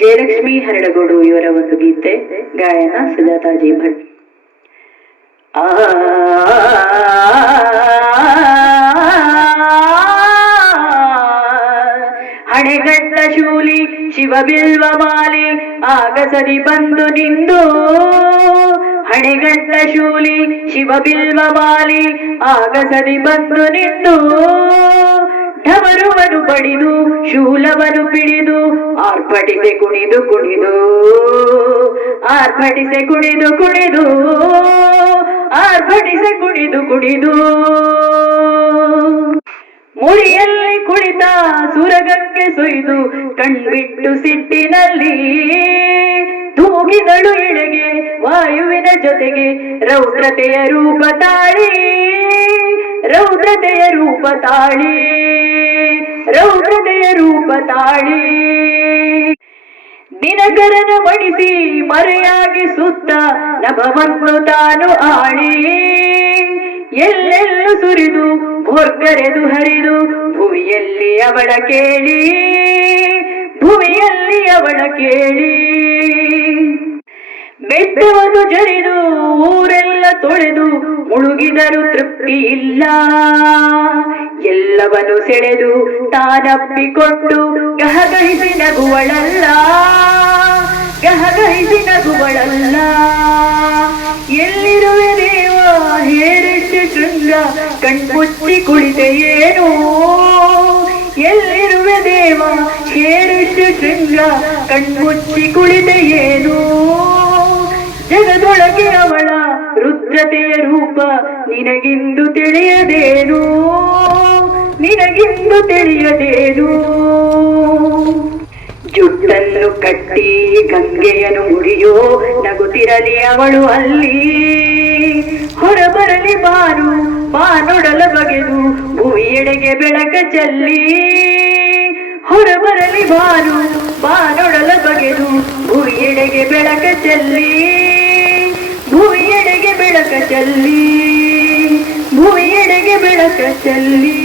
ಜಯಲಕ್ಷ್ಮಿ ಹರಡಗೋಡು ಇವರ ಒಂದು ಗೀತೆ, ಗಾಯನ ಸುಜಾತಾಜಿ ಭಟ್. ಹಣೆಗಟ್ಟ ಶೂಲಿ ಶಿವ ಬಿಲ್ವ ಮಾಲಿ ಆಗಸದಿ ಬಂದು ನಿಂದು, ಹಣೆಗಟ್ಟ ಶೂಲಿ ಶಿವ ಬಿಲ್ವ ಮಾಲಿ ಆಗಸದಿ ಬಂದು ನಿಂದು, ಢಮರುವನು ಬಡಿದು ಶೂಲವನು ಪಿಡಿದು ಆರ್ಭಟಿಸೆ ಕುಣಿದು ಕುಣಿದು, ಆರ್ಭಟಿಸೆ ಕುಣಿದು ಕುಣಿದು, ಆರ್ಭಟಿಸೆ ಕುಣಿದು ಕುಣಿದು, ಮುಡಿಯಲ್ಲಿ ಕುಳಿತ ಸುರಗಕ್ಕೆ ಸುಯ್ದು ಕಣ್ಬಿಟ್ಟು ಸಿಟ್ಟಿನಲ್ಲಿ ತೂಗಿದಳು ಎಳೆಗೆ ವಾಯುವಿನ ಜೊತೆಗೆ ರೌದ್ರತೆಯ ರೂಪ ತಾಳಿ, ರೌದ್ರತೆಯ ರೂಪ ತಾಳಿ, ರೌದ್ರತೆಯ ರೂಪ ತಾಳಿ. ದಿನಕರನ ಬಡಿಸಿ ಮರೆಯಾಗಿ ಸುತ್ತ ನಭವನ್ನು ತಾನು ಆಳಿ, ಎಲ್ಲೆಲ್ಲೂ ಸುರಿದು ಭೋರ್ಗರೆದು ಹರಿದು ಭುವಿಯಲ್ಲಿ ಅವಳ ಕೇಳಿ, ಭುವಿಯಲ್ಲಿ ಅವಳ ಕೇಳಿ. ಬೆಟ್ಟವನ್ನು ಜರಿದು ಊರೆಲ್ಲ ತೊಳೆದು ಮುಳುಗಿದರೂ ತೃಪ್ತಿ ಇಲ್ಲ, ಎಲ್ಲವನ್ನು ಸೆಳೆದು ತಾನಪ್ಪಿಕೊಂಡು ಗಹಗಹಿಸಿ ನಗುವಳಲ್ಲ, ಗಹಗಹಿಸಿ ನಗುವಳಲ್ಲ. ಎಲ್ಲಿರುವೆ ದೇವ ಹೇರೆಷ್ಟು ಶೃಂಗ ಕಣ್ಮುಚ್ಚಿ ಕುಳಿತೆಯೇನು, ಎಲ್ಲಿರುವೆ ದೇವ ಹೇರೆಷ್ಟು ಶೃಂಗ ಕಣ್ಮುಚ್ಚಿ ಕುಳಿತೆಯೇನು. ಜಗದೊಳಗೆ ಅವಳ ರುದ್ರತೆಯ ರೂಪ ನಿನಗಿಂದು ತಿಳಿಯದೇನು, ನಿನಗಿಂದು ತಿಳಿಯದೇನು. ಜುಟ್ಟನ್ನು ಕಟ್ಟಿ ಗಂಗೆಯನ್ನು ಮುಡಿಯೋ ನಗುತ್ತಿರಲಿ ಅವಳು ಅಲ್ಲಿ, ಹೊರಬರಲಿ ಬಾನು ಬಾನೊಡಲ ಬಗೆದು ಭುವಿಯೆಡೆಗೆ ಬೆಳಕ ಚೆಲ್ಲಿ, ಹೊರಬರಲಿ ಬಾನು ಬಾನೊಡಲ ಬಗೆದು ಭುವಿಯೆಡೆಗೆ ಬೆಳಕ ಚೆಲ್ಲಿ, ಭುವಿಯೆಡೆಗೆ ಬೆಳಕ ಚೆಲ್ಲಿ, ಭುವಿಯೆಡೆಗೆ ಬೆಳಕ ಚೆಲ್ಲಿ.